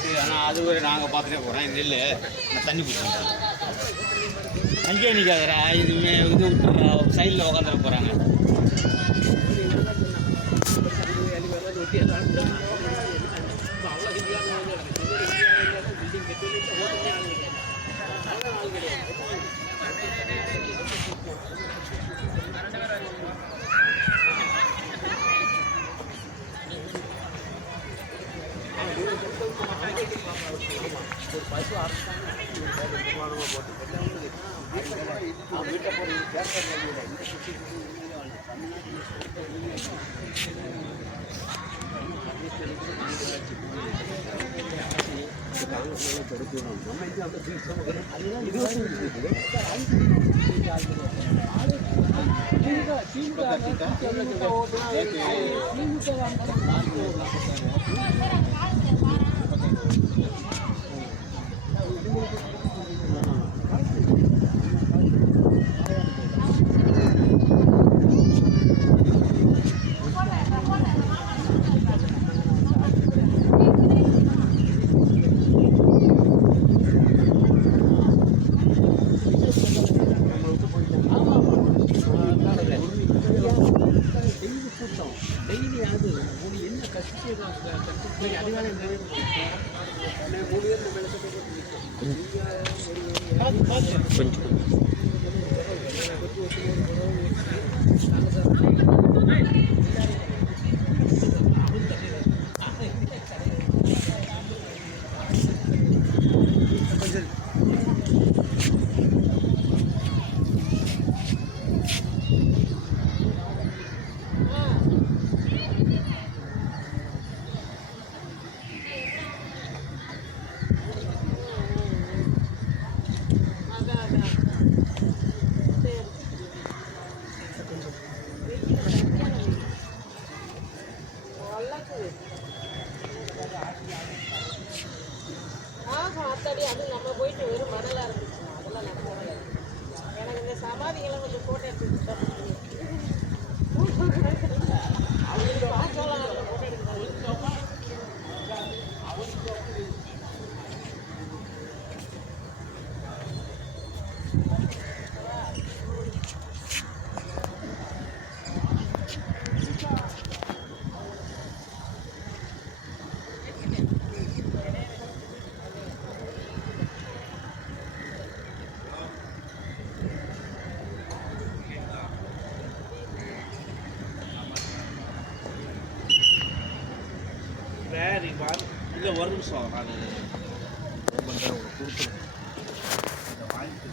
சரி, ஆனால் அது ஒரு நாங்கள் பார்த்துட்டே போகிறோம். நெல் நான் தண்ணி பிடிச்சேன். அங்கேயே நிற்காதரா, இதுவுமே இது விட்டுறா, சைடில் உட்காந்துட போகிறாங்க. ஒரு பசு அத்தாடி அது நம்ம போயிட்டு வெறும் மணலாக இருந்துச்சு. அதெல்லாம் நான் போடலை. எனக்கு இந்த சமாதிகளாம் கொஞ்சம் ஃபோட்டோ எடுத்து அவங்களுக்கு வாசலாம் ஃபோட்டோ எடுக்கிறாங்க. இல்லை ஒரு நிமிஷம் நான் கொடுத்துருவேன் வாங்கிட்டு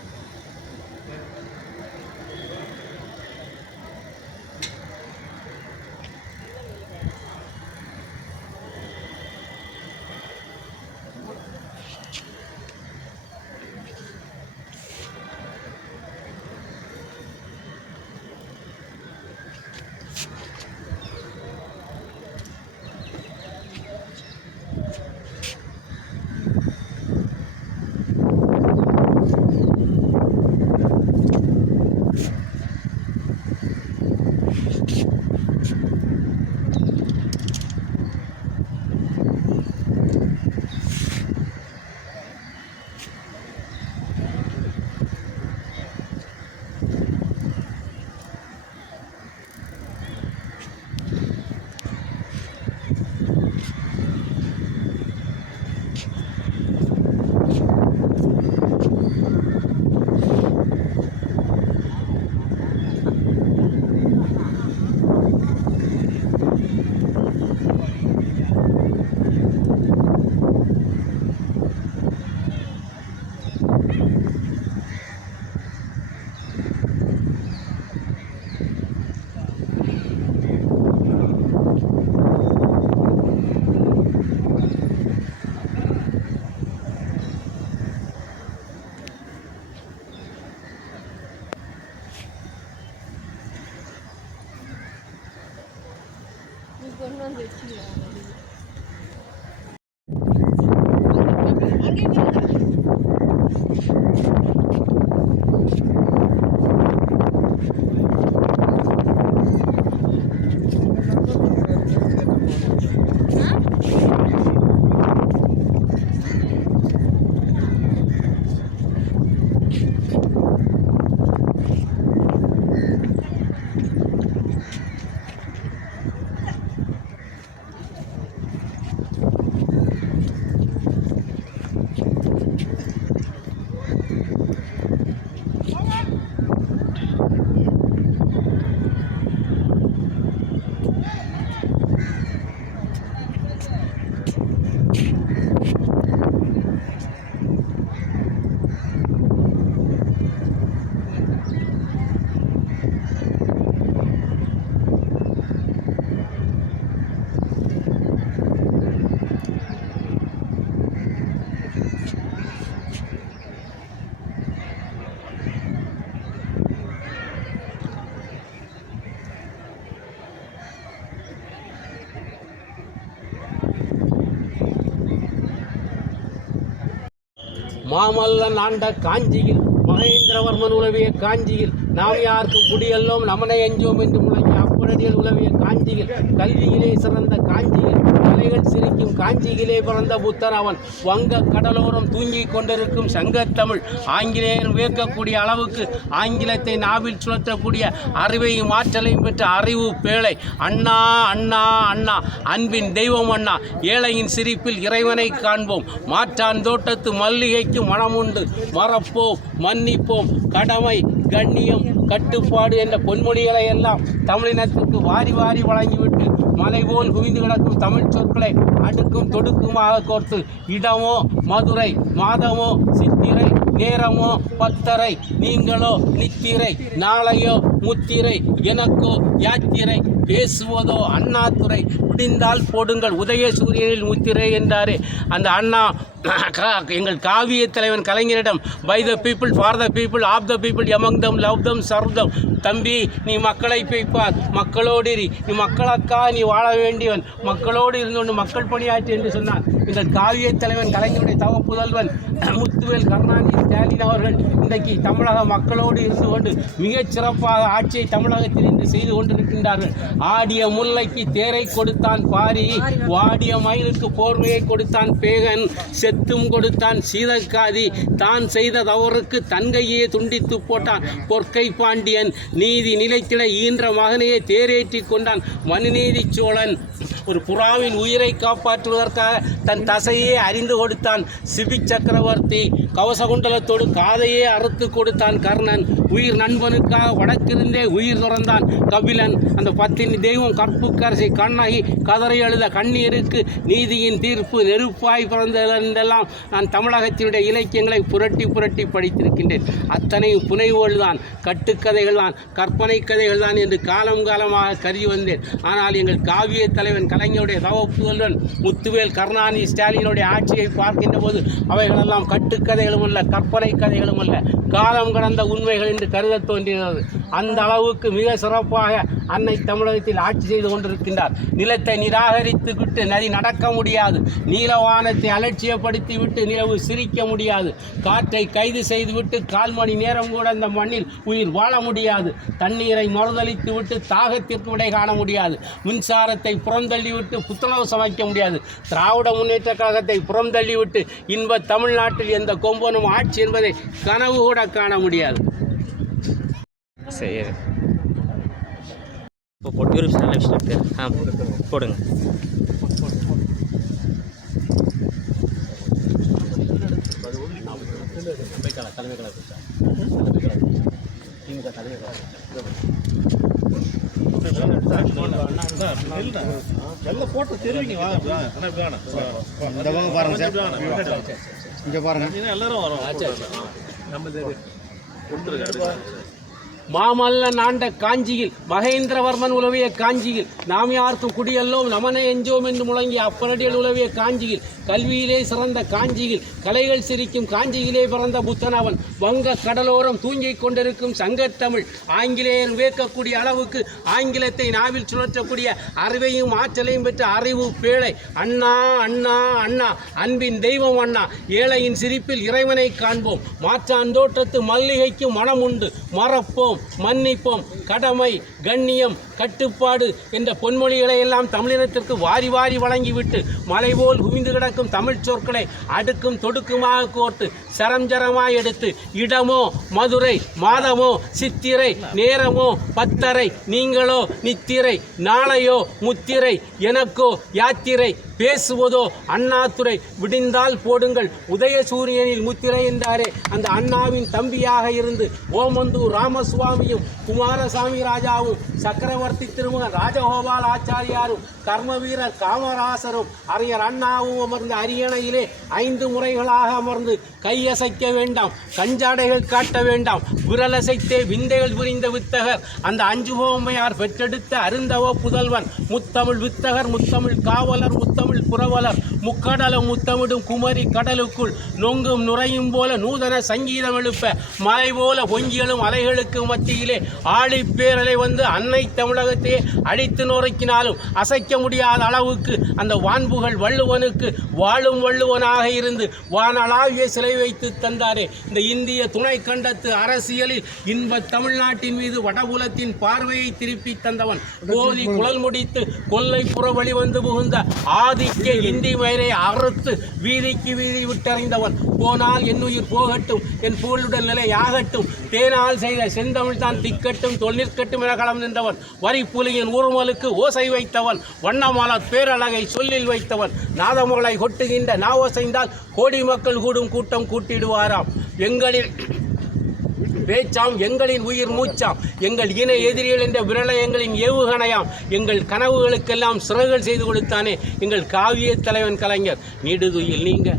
கொண்டு வந்து வச்சுக்கலாம். மாமல்லன் ஆண்ட காஞ்சியில் மகேந்திரவர்மன் உலவிய காஞ்சியில் நாம் யாருக்கும் குடியல்லோம் நமனை எஞ்சோம் என்று முழங்கி அப்பரடியில் உலவிய காஞ்சியில் கல்வியிலே சிறந்த காஞ்சியில் கலைகள் சிரிக்கும் காஞ்சியிலே பிறந்த புத்தன் அவன் வங்க கடலோரம் தூங்கிக் கொண்டிருக்கும் சங்கத்தமிழ் ஆங்கிலேயர் வியக்கக்கூடிய அளவுக்கு ஆங்கிலத்தை நாவில் சுழற்றக்கூடிய அறிவையும் ஆற்றலையும் பெற்ற அறிவு பேழை அண்ணா அண்ணா அண்ணா அன்பின் தெய்வம் அண்ணா ஏழையின் சிரிப்பில் இறைவனை காண்போம் மாற்றான் தோட்டத்து மல்லிகைக்கு மனமுண்டு மறப்போம் மன்னிப்போம் கடமை கண்ணியம் கட்டுப்பாடு என்ற பொன்மொழிகளை எல்லாம் தமிழினத்திற்கு வாரி வாரி வழங்கிவிட்டு மலை போல் குவிந்து கிடக்கும் தமிழ் சொற்களை அடுக்கும் தொடுக்குமாக கோர்த்து இடமோ மதுரை மாதமோ சித்திரை நேரமோ பத்தரை நீங்களோ நித்திரை நாளையோ முத்திரை எனக்கோ யாத்திரை பேசுவதோ அண்ணாதுரை விடிந்தால் போடுங்கள் உதயசூரியனில் முத்திரை என்றாரே அந்த அண்ணா எங்கள் காவிய தலைவன் கலைஞரிடம் by the people for the people of the people among them love them serve them தம்பி நீ மக்களை பேய்ப்பார் மக்களோடு இரு நீ மக்களுக்கா நீ வாழ வேண்டியவன் மக்களோடு இருந்து கொண்டு மக்கள் பணியாற்றி என்று சொன்னார் எங்கள் காவிய தலைவன் கலைஞருடைய தவ புதல்வன் முத்துவேல் கருணாநிதி ஸ்டாலின் அவர்கள் இன்றைக்கு தமிழக மக்களோடு இருந்து கொண்டு மிகச் சிறப்பாக ஆட்சியை தமிழகத்தில் இன்று செய்து கொண்டிருக்கின்றார்கள் ஆடிய முல்லைக்கு தேரை கொடுத்தான் பாரி வாடிய மயிலுக்கு போர்வையை கொடுத்தான் பேகன் செத்தும் கொடுத்தான் சீதக்காதி தான் செய்த தவறுக்கு தன்கையே துண்டித்து போட்டான் பொற்கை பாண்டியன் நீதி நிலைத்திட ஈன்ற மகனையே தேரேற்றி கொண்டான் மனுநீதி சோழன் ஒரு புறாவின் உயிரை காப்பாற்றுவதற்காக தன் தசையே அறிந்து கொடுத்தான் சிபி சக்கரவர்த்தி கவசகுண்டலத்தோடு காதையே அறுத்து கொடுத்தான் கர்ணன் உயிர் நண்பனுக்காக வடக்கிருந்தே உயிர் துறந்தான் கபிலன் அந்த பத்தினி தெய்வம் கற்புக்கரசி கண்ணகி கதறி எழுத கண்ணீருக்கு நீதியின் தீர்ப்பு நெருப்பாய் பிறந்தெல்லாம் நான் தமிழகத்தினுடைய இலக்கியங்களை புரட்டி புரட்டி படித்திருக்கின்றேன் அத்தனையும் புனைவோல் தான் கட்டுக்கதைகள் தான் கற்பனை கதைகள் தான் என்று காலம் காலமாக கருதி வந்தேன் ஆனால் எங்கள் காவிய தலைவன் கலைஞருடைய தவப்புதல்வன் முத்துவேல் கருணாநிதி ஸ்டாலினுடைய ஆட்சியை பார்க்கின்ற போது அவைகளெல்லாம் கட்டுக்கதைகளும் அல்ல கற்பனை கதைகளும் அல்ல காலம் கடந்த உண்மைகள் என்று கருத தோன்றினது அந்த அளவுக்கு மிக சிறப்பாக அன்னை தமிழகத்தில் ஆட்சி செய்து கொண்டிருக்கின்றார் நிலத்தை நிராகரித்து விட்டு நதி நடக்க முடியாது நீலவானத்தை அலட்சியப்படுத்தி விட்டு நிலவு சிரிக்க முடியாது காற்றை கைது செய்துவிட்டு 4 மணி நேரம் கூட அந்த மண்ணில் உயிர் வாழ முடியாது தண்ணீரை மறுதளித்து விட்டு தாகத்திற்கு விடை காண முடியாது மின்சாரத்தை புறந்தள்ளிவிட்டு புத்துணர்வு சமைக்க முடியாது திராவிட முன்னேற்ற கழகத்தை புறந்தள்ளிவிட்டு இன்ப தமிழ்நாட்டில் எந்த கொம்பனும் ஆட்சி என்பதை கனவு கூட காண முடியாது. சரி இப்போ போட்டு ஒரு நல்ல விஷயம் போடுங்க. எல்லாம் போட்டு தெரிவிங்க பாருங்க சார் இங்கே பாருங்க எல்லாரும் வரும் மாமல்லன் ஆண்ட காஞ்சியில் மகேந்திரவர்மன் உலவிய காஞ்சியில் நாம் யாருக்கும் குடியல்லோம் நமனை எஞ்சோம் என்று முழங்கி அப்பரடியில் உலவிய காஞ்சியில் கல்வியிலே சிறந்த காஞ்சியில் கலைகள் சிரிக்கும் காஞ்சியிலே பிறந்த புத்தன் அவன் வங்க கடலோரம் தூங்கிக் கொண்டிருக்கும் சங்கத்தமிழ் ஆங்கிலேயர் வியக்கக்கூடிய அளவுக்கு ஆங்கிலத்தை நாவில் சுழற்றக்கூடிய அறிவையும் ஆற்றலையும் பெற்ற அறிவு பேழை அண்ணா அண்ணா அண்ணா அன்பின் தெய்வம் அண்ணா ஏழையின் சிரிப்பில் இறைவனை காண்போம் மாற்றான் தோட்டத்து மல்லிகைக்கு மனம் உண்டு மறப்போம் மன்னிப்போம் கடமை கண்ணியம் கட்டுப்பாடு என்ற பொன்மொழிகளை எல்லாம் தமிழினத்திற்கு வாரி வாரி வழங்கிவிட்டு மலை போல் குவிந்து கிடக்கும் தமிழ் சொற்களை அடுக்கும் தொடுக்குமாக கோர்த்து சரஞ்சரமாய் எடுத்து இடமோ மதுரை மாதமோ சித்திரை நேரமோ பத்தரை நீங்களோ நித்திரை நாளையோ முத்திரை எனக்கோ யாத்திரை பேசுவதோ அண்ணாதுரை விடிந்தால் போடுங்கள் உதயசூரியனில் முத்திரை என்றாரே அந்த அண்ணாவின் தம்பியாக இருந்து ஓமந்தூர் ராமசுவாமியும் குமாரசாமி ராஜாவும் சக்கரவர்த்தி திருமகன் ராஜகோபால் ஆச்சாரியாரும் கர்மவீரர் காமராசரும் அறிஞர் அண்ணாவும் அமர்ந்த அரியணையிலே 5 முறைகளாக அமர்ந்து கையசைக்க வேண்டாம் கஞ்சாடைகள் காட்ட வேண்டாம் விரலசைத்தே விந்தைகள் புரிந்த வித்தகர் அந்த அஞ்சுகோமையார் பெற்றெடுத்த அருந்தவ புதல்வன் முத்தமிழ் வித்தகர் முத்தமிழ் காவலர் முத்தமிழ் புரவலர் முக்கடலும் முத்தமிடும் குமரி கடலுக்குள் நொங்கும் நுரையும் போல நூதன சங்கீதம் எழுப்ப மலை போல பொங்கியலும் அலைகளுக்கு மத்தியிலே ஆழிப்பேரலை வந்து அன்னை தமிழகத்தையே அடித்து நொறுக்கினாலும் அசைக்க முடியாத அளவுக்கு அந்த வான்புகள் வள்ளுவனுக்கு வாழும் வள்ளுவனாக இருந்து வானளாவிய சிலை வைத்து தந்தாரே. இந்த இந்திய துணை கண்டத்து அரசியலில் இன்ப தமிழ்நாட்டின் மீது வடபுலத்தின் பார்வையை திருப்பி தந்தவன் கோலி குழல் முடித்து கொல்லை புறவழி வந்து புகுந்த ஆதிக்க இந்தி மயிரை அறுத்து வீதிக்கு வீதி விட்டறிந்தவன் போனால் என் உயிர் போகட்டும், என் புகழுடன் நிலை ஆகட்டும், தேனால் செய்த செந்தமிழ் தான் திக்கட்டும் தொழிற்கட்டும் என களம் நின்றவன் வரி புலியின் உருமலுக்கு ஓசை வைத்தவன் வண்ணமாலர் பேரழகை சொல்லில் வைத்தவன் நாதமுகளை கொட்டுகின்ற நாவசைந்தால் கோடி மக்கள் கூடும் கூட்டம் கூட்டிடுவாராம். எங்களில் பேச்சாம் எங்களின் உயிர் மூச்சாம், எங்கள் இன எதிரிகள் என்ற விரலை எங்களின் ஏவுகணையாம், எங்கள் கனவுகளுக்கெல்லாம் சிறகுகள் செய்து கொடுத்தானே எங்கள் காவிய தலைவன் கலைஞர். நீடுதுயில் நீங்க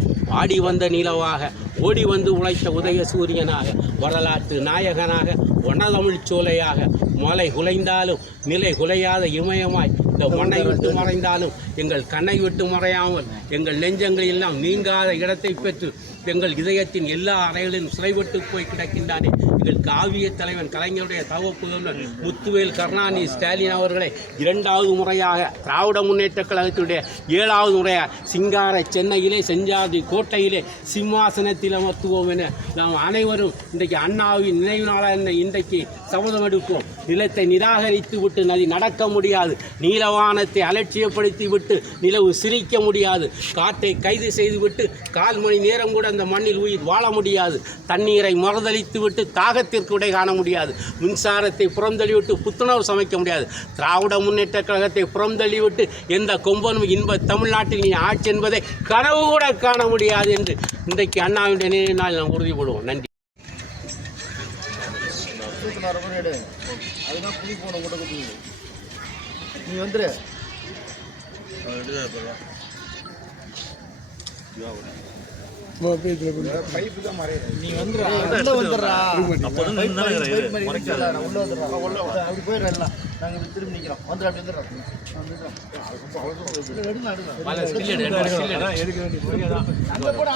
ஆடி வந்த நிலவாக ஓடி வந்து உழைத்த உதய சூரியனாக வரலாற்று நாயகனாக வனதமிழ் சோலையாக மலை குலைந்தாலும் நிலை குலையாத இமயமாய் இந்த மண்ணை விட்டு மறைந்தாலும் எங்கள் கண்ணை விட்டு மறையாமல் எங்கள் நெஞ்சங்கள் எல்லாம் நீங்காத இடத்தை பெற்று எங்கள் இதயத்தின் எல்லா அறைகளிலும் சிறைப்பட்டு போய் கிடக்கின்றானே எங்கள் காவிய தலைவன் கலைஞருடைய தவப்புதல்வர் முத்துவேல் கருணாநிதி ஸ்டாலின் அவர்களை இரண்டாவது முறையாக திராவிட முன்னேற்ற கழகத்துடைய 7வது முறையாக சிங்கார சென்னையிலே செஞ்சாதி கோட்டையிலே சிம்மாசனத்தில் அமர்த்துவோம் என நாம் அனைவரும் இன்றைக்கு அண்ணாவின் நினைவு நாளாக இன்றைக்கு சபதம் எடுப்போம். நிலத்தை நிராகரித்து விட்டு நதி நடக்க முடியாது, நீலவானத்தை அலட்சியப்படுத்தி விட்டு நிலவு சிரிக்க முடியாது, காற்றை கைது செய்துவிட்டு 1/4 மணி நேரம் கூட அந்த மண்ணில் உயிர் வாழ முடியாது, தண்ணீரை மறுதளித்து விட்டு தாகத்திற்கு விடை காண முடியாது, மின்சாரத்தை புறந்தள்ளிவிட்டு புத்துணர்வு சமைக்க முடியாது, திராவிட முன்னேற்ற கழகத்தை புறந்தள்ளிவிட்டு எந்த கொம்பனும் இன்ப தமிழ்நாட்டில் நீ ஆட்சி என்பதை கனவு கூட காண முடியாது என்று இன்றைக்கு அண்ணாவின் நினைவு நாள் நாம் உறுதிப்படுவோம். நன்றி. அதுதான் புளி போன கூட நீ வந்துரு பைப்பு தான் மறையுது. நீ வந்துடுறா உள்ள வந்துடுறா அப்படி போயிடலாம். நாங்கள் திரும்பி நிற்கிறோம். வந்துடு அப்படி வந்துடுறோம். கூட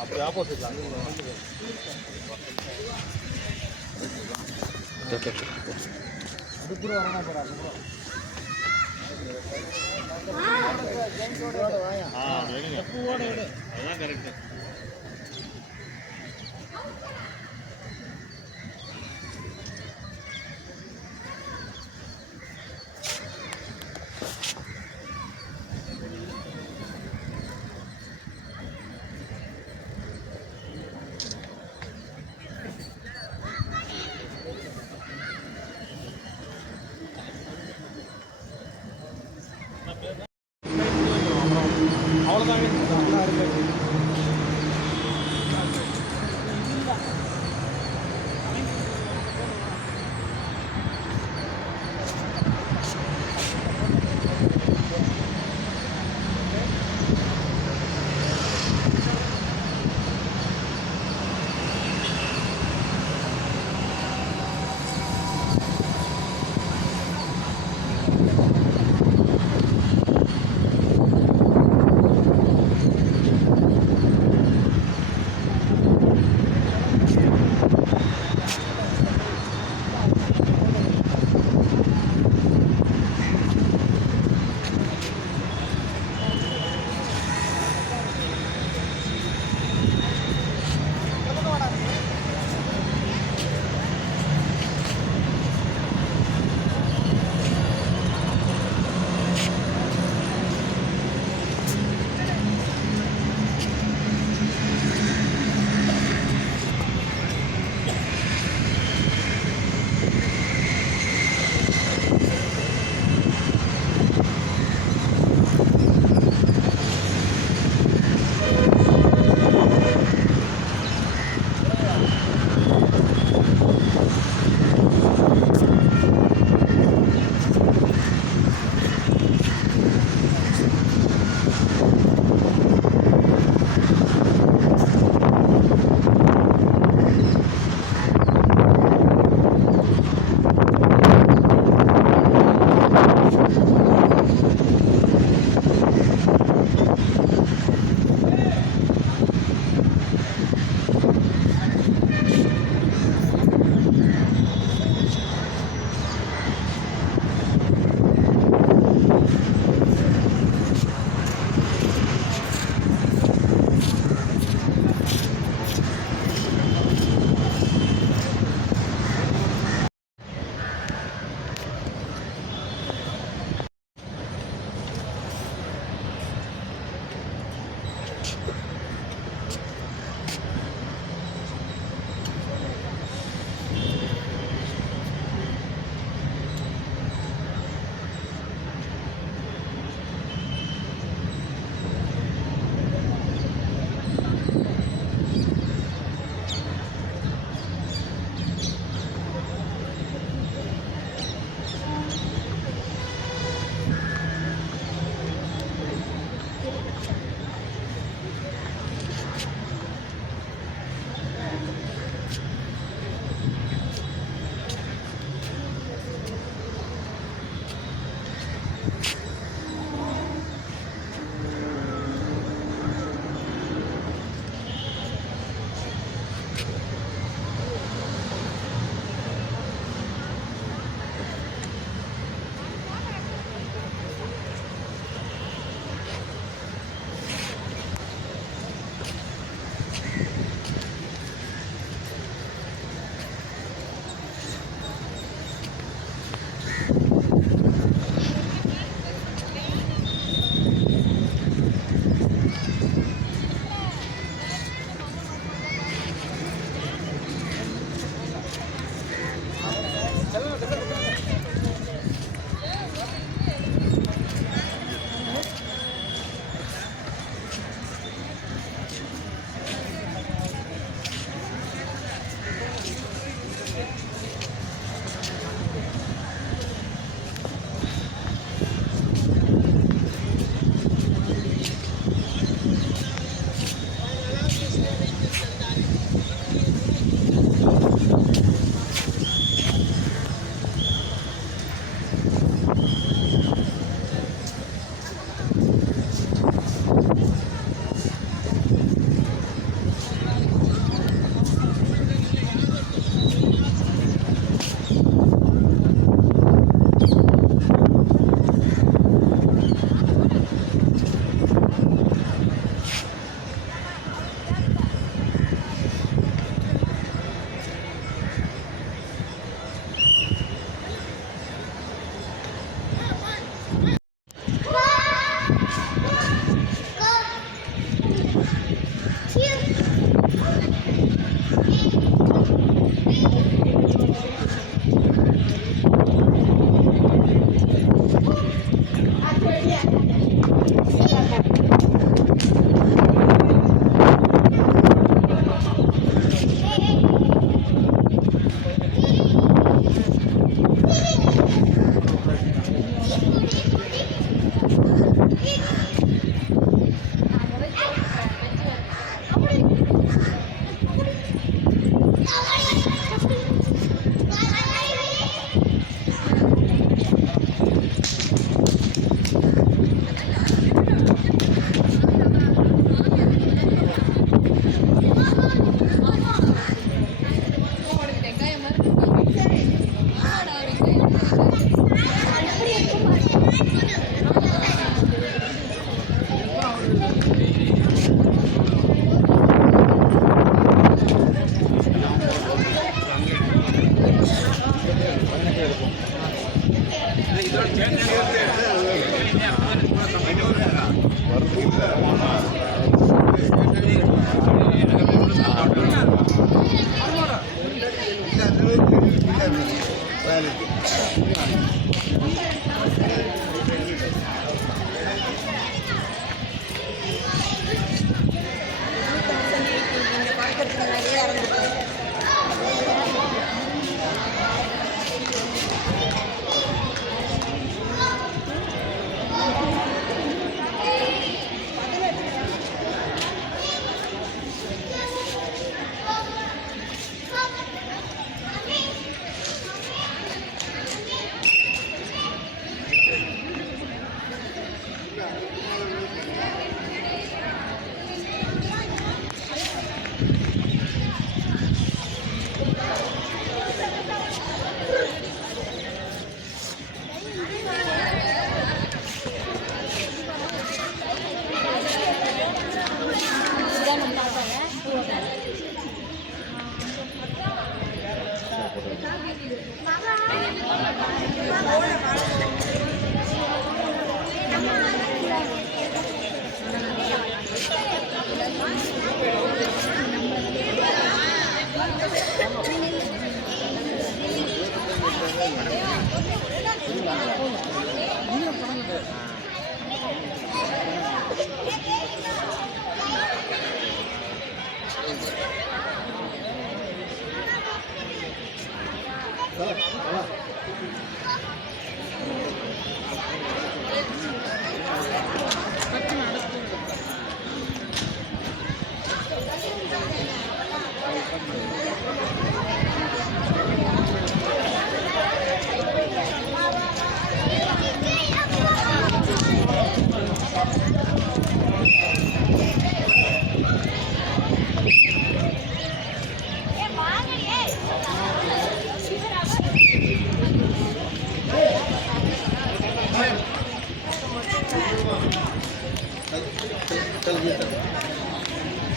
அப்படி ஆப்போசிட்ல அது கூட வரணும். போகிறா அது கரெக்ட்.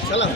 சொல்லுங்க